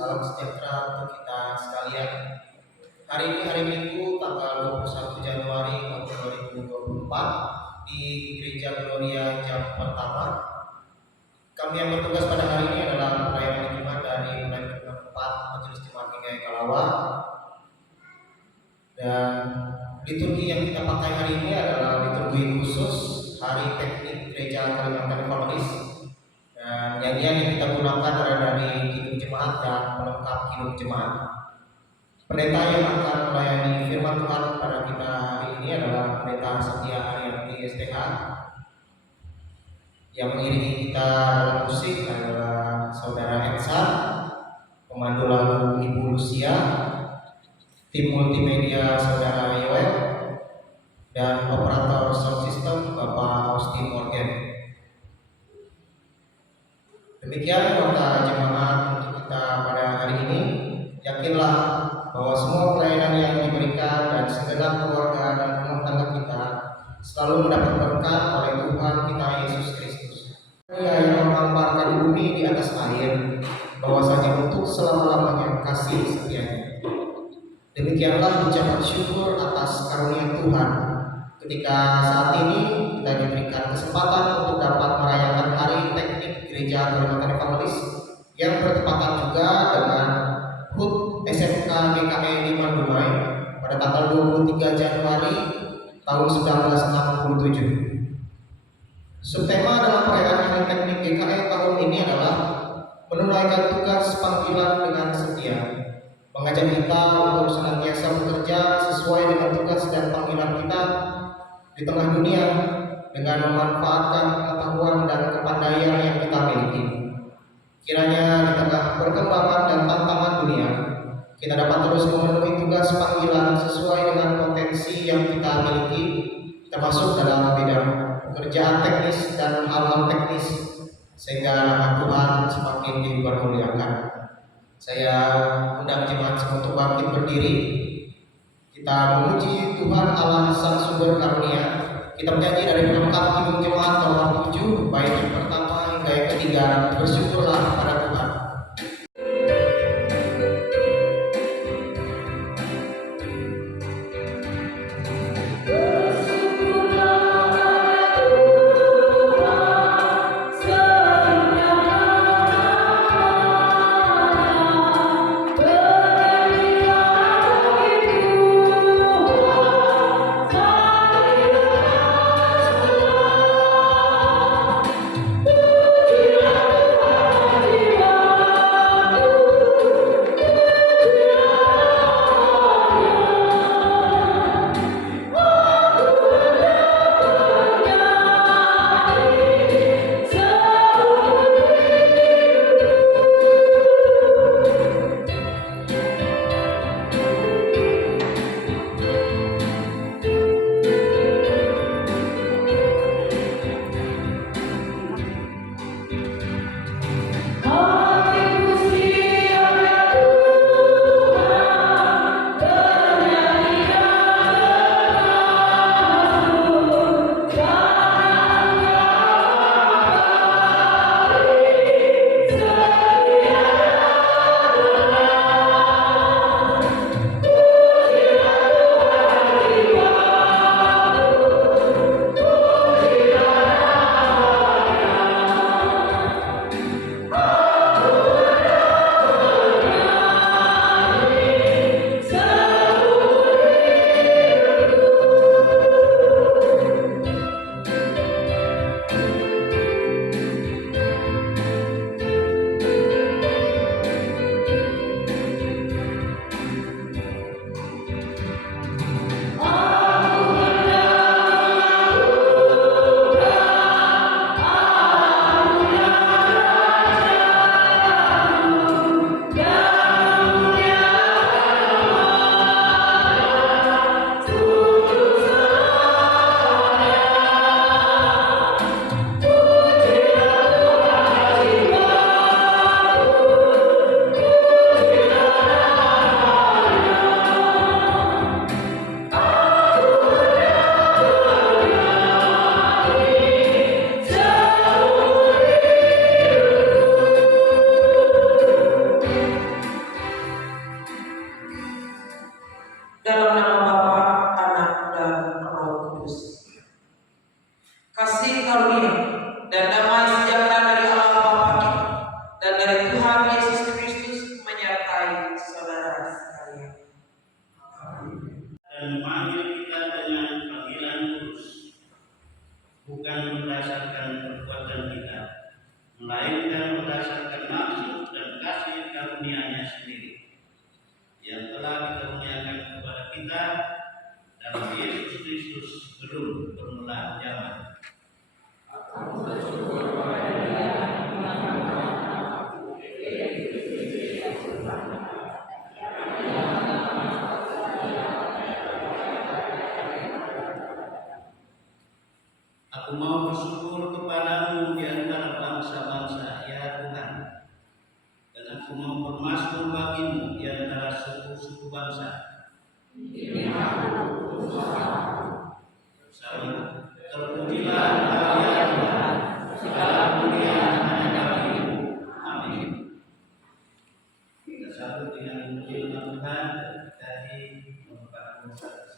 salam sejahtera untuk kita sekalian. Hari ini hari Minggu tanggal 21 Januari tahun 2024 di Gereja Gloria jam pertama. Kami yang bertugas pada hari ini adalah pelayanan Jumat dari mulai pukul 4 Majelis Jemaat GKI Kalawa. Dan liturgi yang kita pakai hari ini adalah liturgi khusus Hari Teknik Gereja Kalimantan Kolonis. Dan nyanyian yang kita gunakan adalah dari Kidung Jemaat dan pelengkap Kidung Jemaat. Pendeta yang akan melayani firman Tuhan pada kita hari ini adalah Pendeta Setia Arianti STH. Yang mengiringi kita dalam musik adalah Saudara Ensa, pemandu lagu Ibu Lucia, tim multimedia Saudara Yoel, dan operator sound system Bapak Austin Morgan. Demikian kata jemaat untuk kita pada hari ini. Yakinlah bahwa semua pelayanan yang diberikan dan segenap keluarga dan rumah tangga kita selalu mendapat berkat oleh Tuhan kita Yesus Kristus. Dia yang menghamparkan bumi di atas air, bahwasanya untuk selama-lamanya kasih setianya. Demikianlah ucapan syukur atas karunia Tuhan ketika saat ini kita diberikan kesempatan untuk dapat merayakan Hari Teknik Gereja Kalimantan Evangelis yang bertepatan juga dengan HUT SMK GKI Liman Dumai pada tanggal 23 Januari tahun 1967. Subtema dalam perayaan Hari Teknik GKI tahun ini adalah menunaikan tugas panggilan dengan setia, mengajak kita untuk senantiasa bekerja sesuai dengan tugas dan panggilan kita di tengah dunia dengan memanfaatkan pengetahuan dan kepandaian yang kita miliki. Kiranya di tengah perkembangan dan tantangan dunia, kita dapat terus memenuhi tugas panggilan sesuai dengan potensi yang kita miliki, termasuk dalam bidang pekerjaan teknis dan hal-hal teknis, sehingga nama Tuhan semakin dipermuliakan. Saya undang jemaat untuk bangkit berdiri. Kita memuji Tuhan Allah Sang Sumber Karunia. Kita menyanyi dari pelengkap Kidung Jemaat nomor 7, bait yang pertama hingga yang ketiga. Bersyukurlah pada Tuhan. Terima Dalam nama Bapa, Anak, dan Roh Kudus. Kasih karunia dan damai sejahtera dari Allah Bapa kita dan dari Tuhan Yesus Kristus menyertai saudara sekalian. Dan memanggil kita dengan panggilan kudus, bukan berdasarkan perbuatan kita, melainkan berdasarkan maksud dan kasih karunia-Nya sendiri, yang telah dikaruniakan kepada kita dalam Yesus Kristus sebelum permulaan zaman. Aku mau bersyukur kepadamu di antara bangsa-bangsa, ya Tuhan. Dan aku mau bermasmur bagimu di antara suku-suku bangsa. Bersama, terpujilah Engkau ya Tuhan, segala kemuliaan hanya bagimu. Amin. Kita sambut dengan puji Tuhan dari membuka dosa.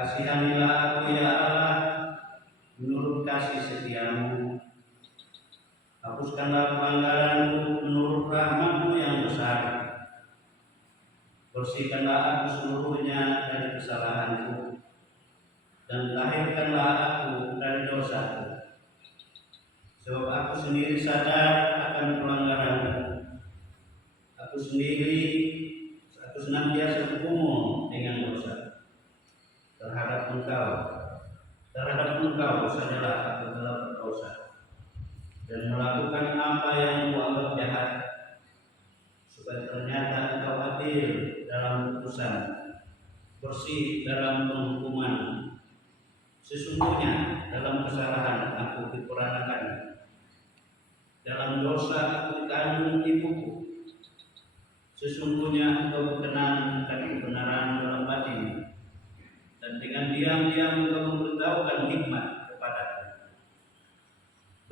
Kasihanilah aku ya Allah, menurut kasih setiamu. Hapuskanlah pelanggaranku menurut rahmat-Mu yang besar. Bersihkanlah aku seluruhnya dari kesalahanku, dan lahirkanlah aku dari dosaku. Sebab aku sendiri sadar akan pelanggaranku. Aku senantiasa bergumul dengan dosa. Terhadap engkau sajalah aku telah berdosa dan melakukan apa yang kuanggap jahat, supaya ternyata engkau adil dalam putusan, bersih dalam penghukuman. Sesungguhnya dalam kesalahan aku diperanakan, dalam dosa aku dikandung ibuku. Sesungguhnya engkau berkenan akan kebenaran dalam batin, dan dengan diam-diam engkau memberitahukan hikmat kepadaku.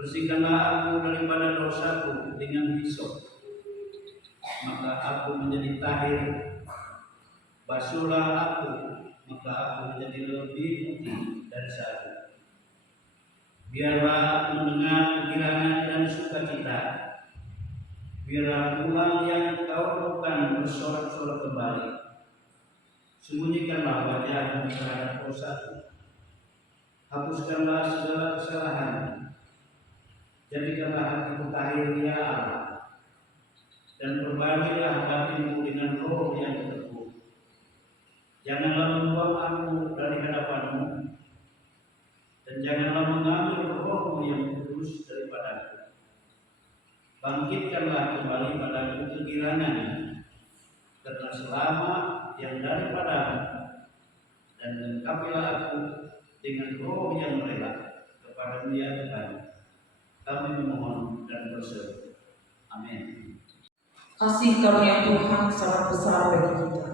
Bersihkanlah aku daripada dosaku dengan hisop, maka aku menjadi tahir. Basuhlah aku, maka aku menjadi lebih putih dari salju. Biarlah aku mendengar kegirangan dan sukacita. Biarlah tulang yang kau lakukan bersorak-sorak kembali. Sembunyikanlah wajahmu terhadap dosaku. Hapuskanlah segala kesalahan. Jadikanlah hatiku tahir ya Allah. Dan perbaikilah batinku dengan roh yang teguh. Janganlah membuang aku dari hadapanmu. Dan janganlah mengambil rohmu yang kudus daripadaku. Bangkitkanlah kembali padaku kegirangan, karena selama yang daripadamu, dan lengkapilah aku dengan roh yang rela kepada Dia Tuhan. Kami memohon dan berseru. Amin. Kasih karunia Tuhan sangat besar bagi kita.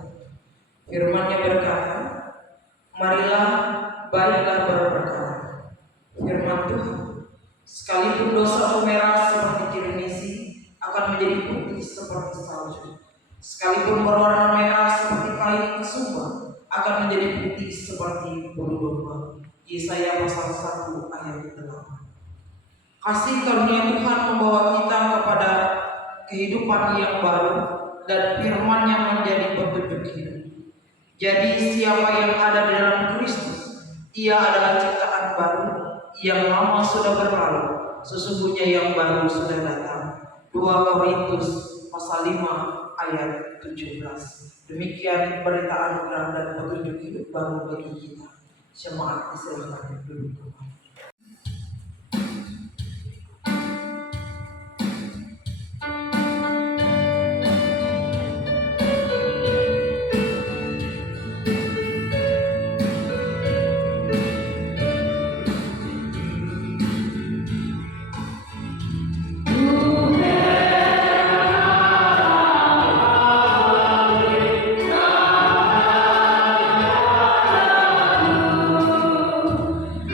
Firman-Nya berkata, marilah baiklah berperkara. Firman Tuhan, sekalipun dosa merah seperti kirmisi akan menjadi putih seperti salju. Sekalipun berwarna merah seperti kain kesumba akan menjadi putih seperti bulu domba. Yesaya pasal 1 ayat 8. Kasih karunia Tuhan membawa kita kepada kehidupan yang baru dan firman yang menjadi petunjuk hidup. Jadi siapa yang ada di dalam Kristus, ia adalah ciptaan baru, yang lama sudah berlalu, sesungguhnya yang baru sudah datang. 2 Korintus pasal 5 ayat 17. Demikian berita anugerah dan petunjuk hidup baru bagi kita. Jemaat diserahkan dulu Tuhan.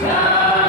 Yeah.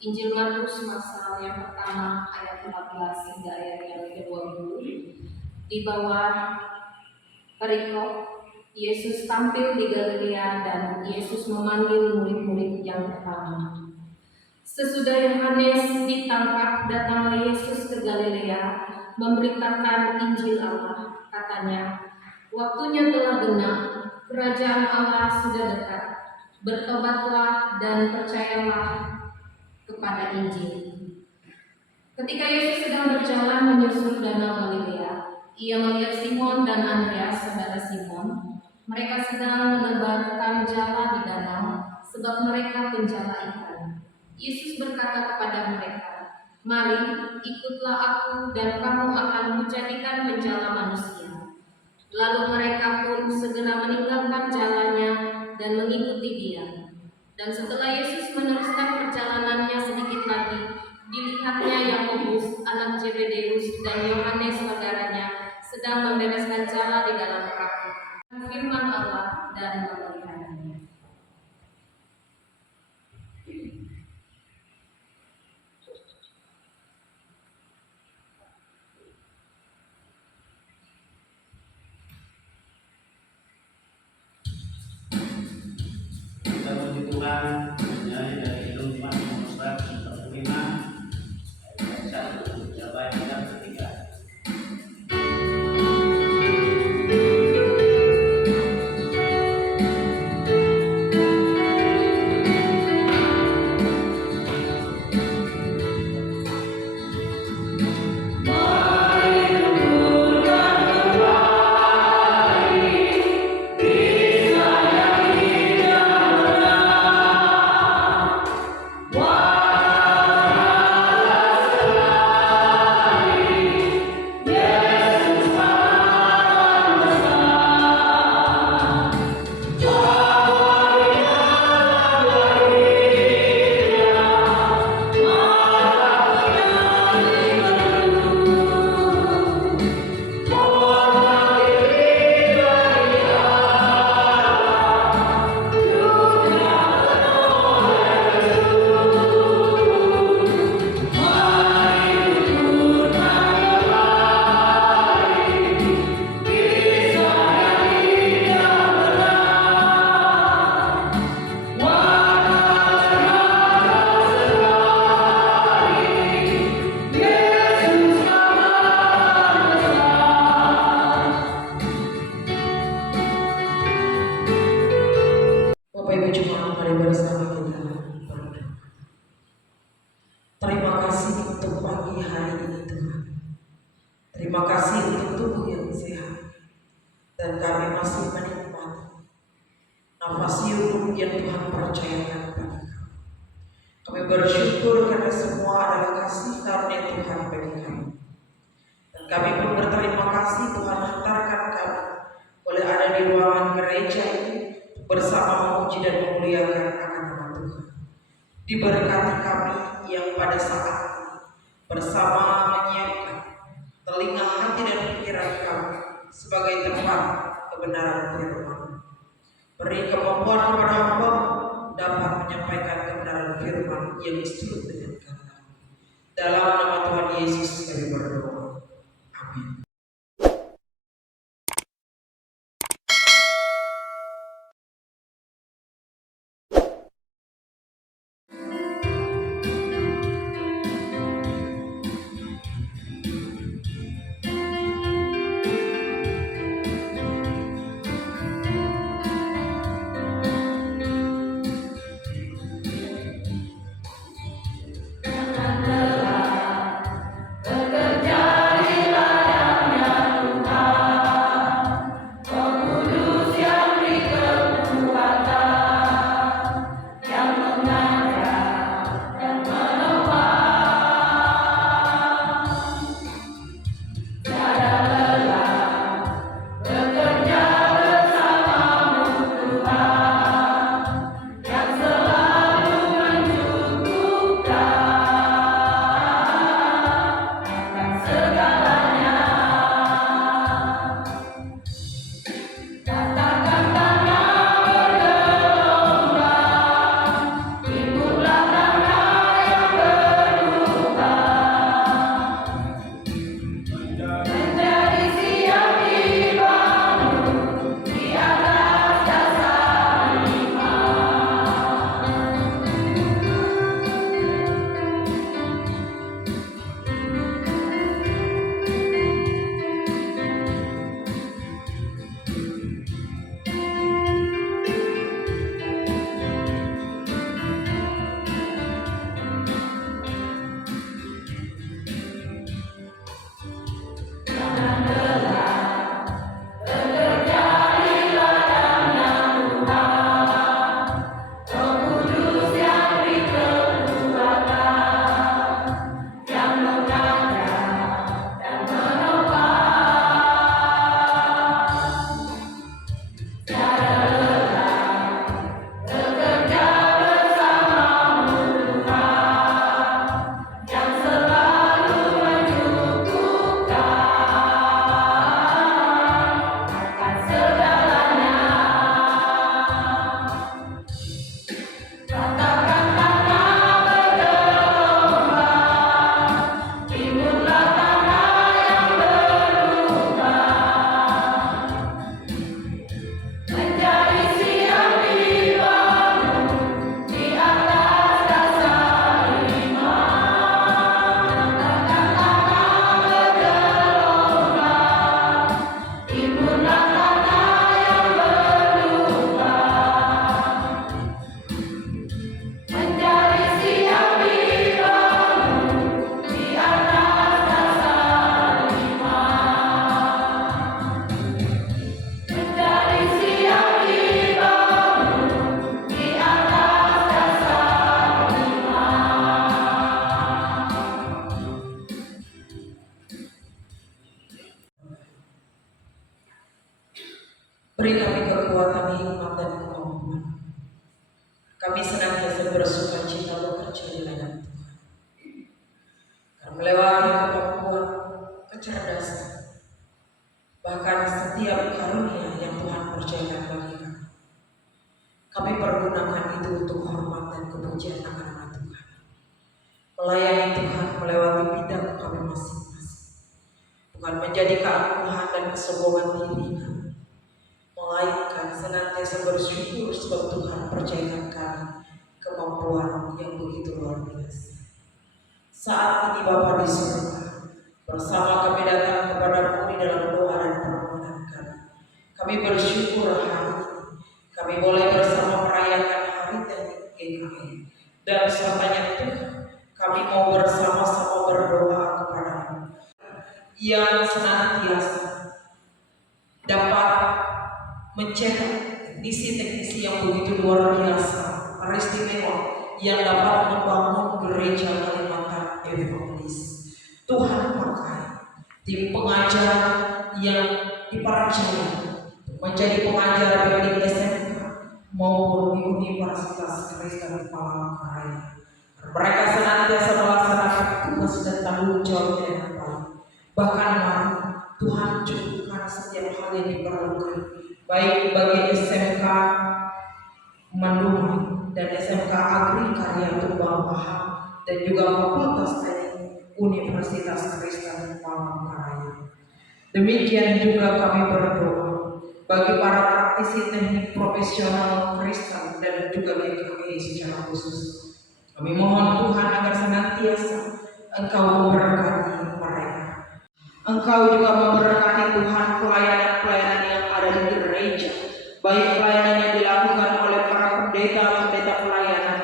Injil Markus pasal yang pertama ayat 14 hingga ayat yang ke-20. Di bawah perikop Yesus tampil di Galilea dan Yesus memanggil murid-murid yang pertama. Sesudah Yohanes ditangkap, datanglah Yesus ke Galilea memberitakan Injil Allah. Katanya, waktunya telah genap, kerajaan Allah sudah dekat. Bertobatlah dan percayalah kepada Injil. Ketika Yesus sedang berjalan menyusur danau Galilea, ia melihat Simon dan Andreas, saudara Simon. Mereka sedang menebarkan jala di danau, sebab mereka penjala ikan. Yesus berkata kepada mereka, "Mari, ikutlah aku dan kamu akan kujadikan penjala manusia." Lalu mereka pun segera meninggalkan jalannya dan mengikuti dia. Dan setelah Yesus meneruskan perjalanannya sedikit lagi, dilihatnya Yakobus, anak Zebedeus, dan Yohanes saudaranya sedang membereskan jala di dalam perahu. Firman Allah dan memeliharanya. Kita puji Tuhan, menyanyi dari hidung Iman nomor 145 ayat 1 jawaban yang ketiga. Bapak Ibu Jemaat, mari bersama kita berdoa. Terima kasih untuk pagi hari ini Tuhan. Terima kasih untuk tubuh yang sehat. Dan kami masih menikmati nafas hidup yang Tuhan percayakan kepada kami. Kami bersyukur karena semua adalah kasih karunia Tuhan bagi kami. Dan kami pun berterima kasih Tuhan hantarkan kami boleh ada di ruangan gereja ini bersama memuji dan memuliakan akan nama Tuhan. Diberkati kami yang pada saat ini bersama menyiapkan telinga hati dan pikiran kami sebagai tempat kebenaran firman. Beri kemampuan kepada hamba dapat menyampaikan kebenaran firman yang disurut dengan kata. Dalam nama Tuhan Yesus kami berdoa. Amin. Beri kami kekuatan, hikmat, dan kemampuan. Kami senantiasa bersuka cita bekerja di ladang Tuhan. Karena melewati kemampuan, kecerdasan, bahkan setiap karunia yang Tuhan percayakan bagi kami. Kami pergunakan itu untuk hormat dan kepujian akan nama Tuhan. Melayani Tuhan melewati bidang kami masing-masing. Bukan menjadi keangkuhan dan kesombongan diri kami, melainkan senantiasa bersyukur sebab Tuhan percayakan kami kemampuan yang begitu luar biasa. Saat ini Bapa di surga, bersama kami datang kepadamu di dalam doa dan permohonan kami. Kami bersyukur hari ini kami boleh bersama merayakan hari GKI, dan sertanya Tuhan kami mau bersama-sama berdoa kepadamu yang senantiasa dapat mencetak teknisi yang begitu luar biasa, istimewa, yang dapat membangun gereja Kalimantan Evangelis. Tuhan pakai tim pengajar yang dipercaya menjadi pengajar baik di SMK maupun di Universitas Kristen Palangkaraya. Mereka senantiasa melaksanakan tugas dan tanggung jawab dengan baik. Bahkan mari Tuhan cukupkan setiap hal yang diperlukan, baik bagi SMK Mandumai dan SMK Agri Karya Tumbang Pahang dan juga Fakultas Teknik Universitas Kristen Palangkaraya. Demikian juga kami berdoa bagi para praktisi teknik profesional Kristen dan juga GKI secara khusus. Kami mohon Tuhan agar senantiasa Engkau memberkati mereka. Engkau juga memberkati Tuhan pelayanan-pelayanan yang ada di gereja, baik pelayanan yang dilakukan oleh para pendeta pelayanan,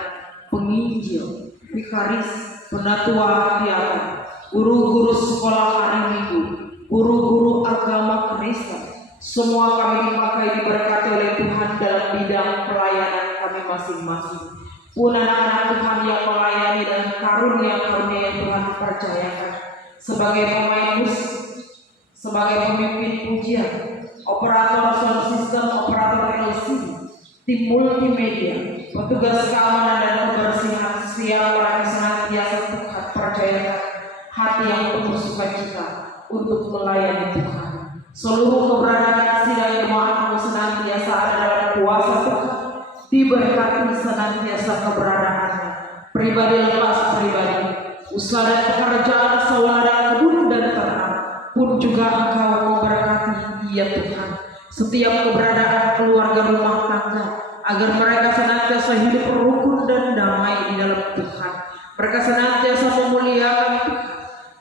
penginjil, vikaris, penatua harian, guru-guru sekolah hari Minggu, guru-guru agama Kristen. Semua kami dipakai diberkati oleh Tuhan dalam bidang pelayanan kami masing-masing. Pun anak-anak Tuhan yang melayani dan karunia-karunia yang Tuhan percayakan sebagai pemain musik, sebagai pemimpin pujian, operator sound system, operator LCD, tim multimedia, petugas keamanan dan kebersihan, siap mereka senantiasa Tuhan percayakan hati yang penuh sukacita untuk melayani Tuhan. Seluruh keberadaan sidang jemaatmu senantiasa ada dalam kuasa Tuhan, diberkati senantiasa keberadaannya, pribadi lepas pribadi, usaha dan pekerjaan saudara, kebun dan ternak pun juga Engkau memberkati dia Tuhan. Setiap keberadaan keluarga rumah tangga, agar mereka senantiasa hidup rukun dan damai di dalam Tuhan. Mereka senantiasa memuliakan Tuhan,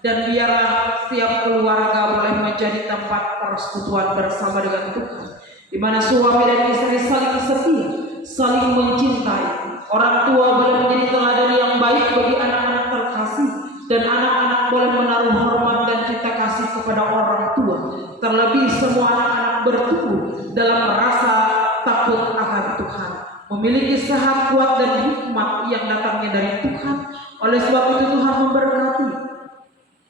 dan biarlah setiap keluarga boleh menjadi tempat persekutuan bersama dengan Tuhan, di mana suami dan istri saling setia, saling mencintai. Orang tua boleh menjadi teladan yang baik bagi anak-anak terkasih, dan anak-anak boleh menaruh hormat dan cinta kasih kepada orang tua. Terlebih semua anak-anak bertumbuh dalam rasa takut akan Tuhan, memiliki sehat, kuat dan hikmat yang datangnya dari Tuhan. Oleh sebab itu Tuhan memberkati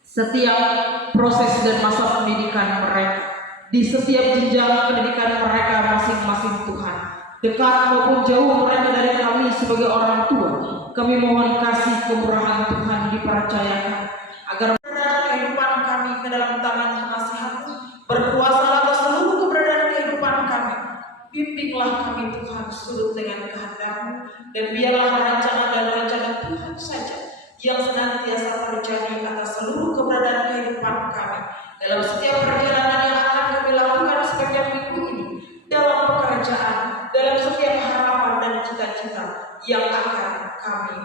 setiap proses dan masa pendidikan mereka, di setiap jenjang pendidikan mereka masing-masing Tuhan. Dekat maupun jauh mereka dari kami sebagai orang tua, kami mohon kasih kemurahan Tuhan dipercayakan agar kehidupan kami ke dalam tangan penasihat-Mu, berkuasa atas seluruh keberadaan kehidupan kami. Bimbinglah kami Tuhan seturut dengan kehendak-Mu, dan biarlah rencana dan rencana Tuhan saja yang senantiasa terjadi atas seluruh keberadaan kehidupan kami dalam setiap perjalanan yang akan kami lakukan sepanjang minggu ini, dalam pekerjaan, dalam setiap harapan dan cita-cita yang akan kami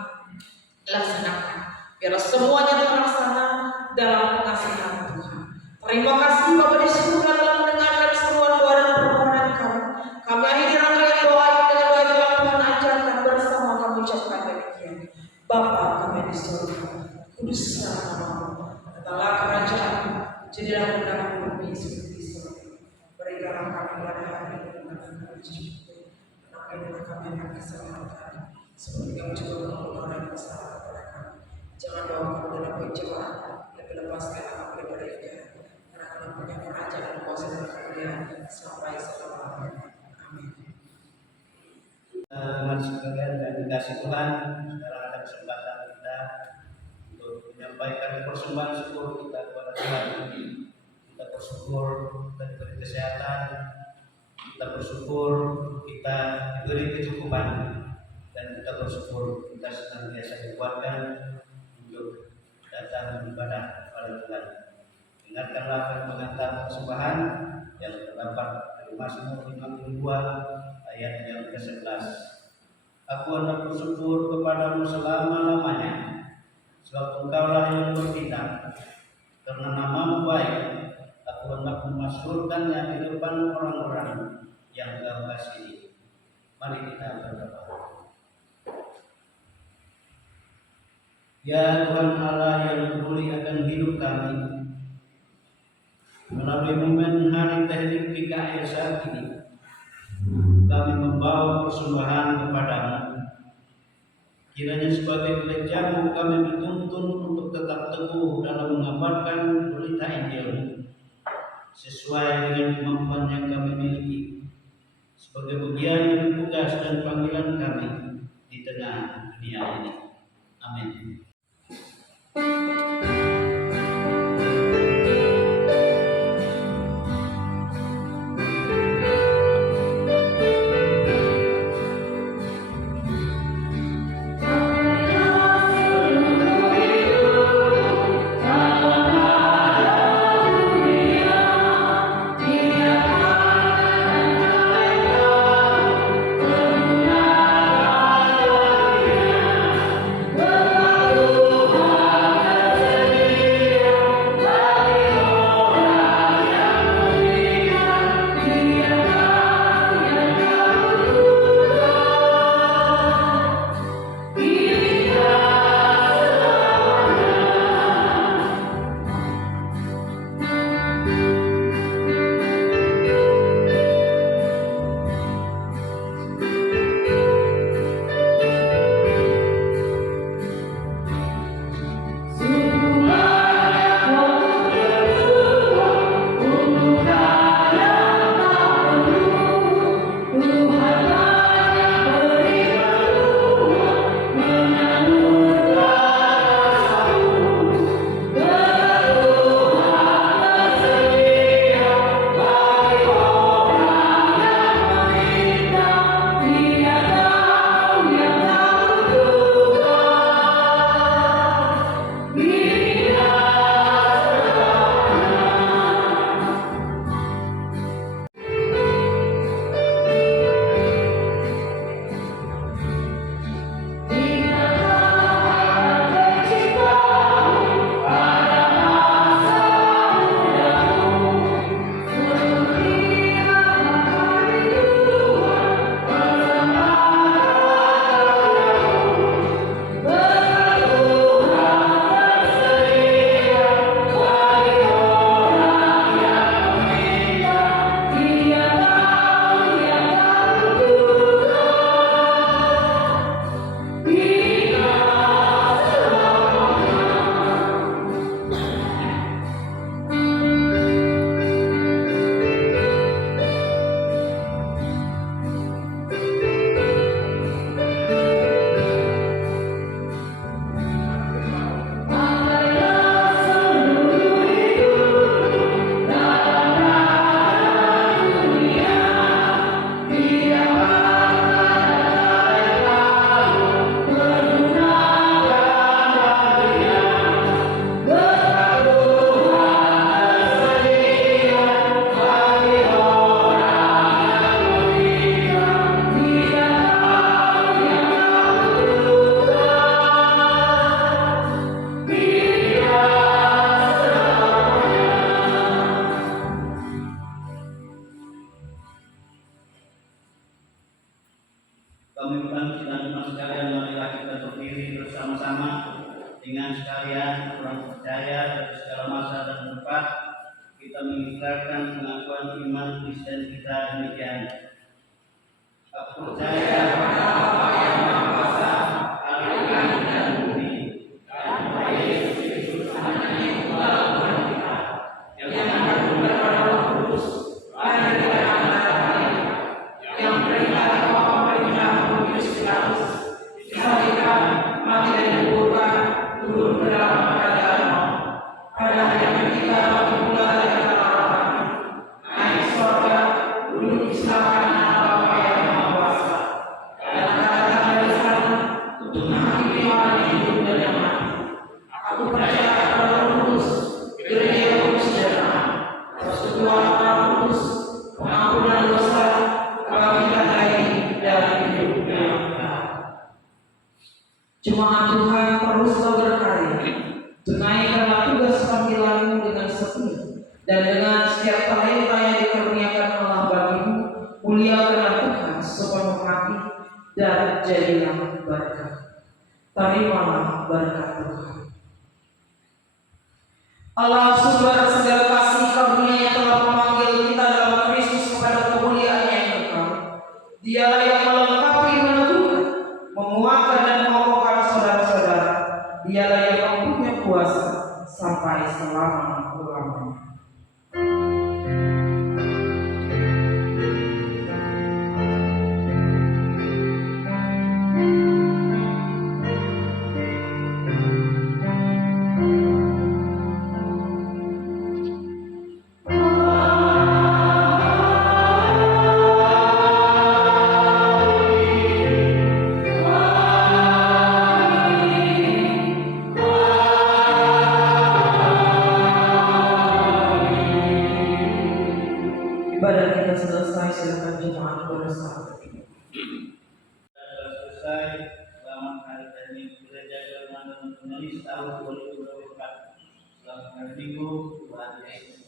laksanakan. Biarlah semuanya terlaksana dalam pengasihan Tuhan. Terima kasih Bapa di surga telah mendengarkan semua doa dan permohonan kami. Kami akhiri rangkaian doa ini dengan doa yang telah Tuhan ajarkan, bersama kami ucapkan demikian. Bapa kami di surga, kuduslah namamu, datanglah kerajaan-Mu, jadilah kehendakmu di bumi seperti di surga. Berikanlah kami pada hari ini makanan kami secukupnya, dan ampunilah kami akan kesalahan kami, seperti kami juga mengampuni orang yang bersalah kepada kami. Jangan bawa kami dalam pencobaan, tapi lepaskan kami daripada yang jahat. Karena Kau punya kerajaan, kuasa dan kemuliaan sampai selama-lamanya. kasih Tuhan, sekarang ada kesempatan kita untuk menyampaikan persembahan syukur kita kepada Tuhan. Kita bersyukur kita diberi kesehatan, kita bersyukur kita diberi kecukupan, dan kita bersyukur kita senantiasa dikuatkan untuk datang beribadah kepada Tuhan. Ingatkanlah akan pengantar persembahan yang terdapat dari Mazmur 52 ayat yang ke-11. Aku hendak bersyukur kepadamu selama-lamanya, sebab Engkaulah yang bertindak. Karena namamu baik, aku hendak memasyhurkannya di depan orang-orang yang Engkau kasihi. Mari kita berdoa. Ya Tuhan Allah yang peduli akan hidup kami, melalui momen hari teknik PKR saat ini, kami membawa persembahan kepadamu. Kiranya sebagai gerejamu kami dituntun untuk tetap teguh dalam mengabarkan berita Injil sesuai dengan kemampuan yang kami miliki, sebagai bagian dari tugas dan panggilan kami di tengah dunia ini. Amin. Kami bangkit dan teman sekalian, marilah kita berdiri bersama-sama dengan sekalian orang percaya dari segala masa dan tempat. Kita mengikrarkan pengakuan iman Kristen kita demikian. Aku percaya pada Bapa yang Maha Kuasa, Allah langit dan bumi, dan pada Yesus Kristus anaknya yang tunggal Tuhan kita, yang mengandung daripada Roh Kudus, lahir dari Maria, yang perintah Pilatus, Dan dengan setiap talenta yang dikaruniakan Allah bagimu, muliakanlah Tuhan sepenuh hati dan jadilah berkat. Terimalah berkat Tuhan. Allah sumber segala kasih karunia yang telah memanggil kita dalam Kristus kepada kemuliaan yang kekal. Dialah yang melengkapi, meneguhkan, menguatkan dan mengokohkan saudara-saudara. Dialah yang mempunyai kuasa sampai selama-lamanya. Ibadah kita selesai, silakan jemaat bersatu. Sudah selesai. Selamat hari Minggu Gereja Jerman Indonesia tahun 2024. Selamat hari Minggu, Tuhan Yesus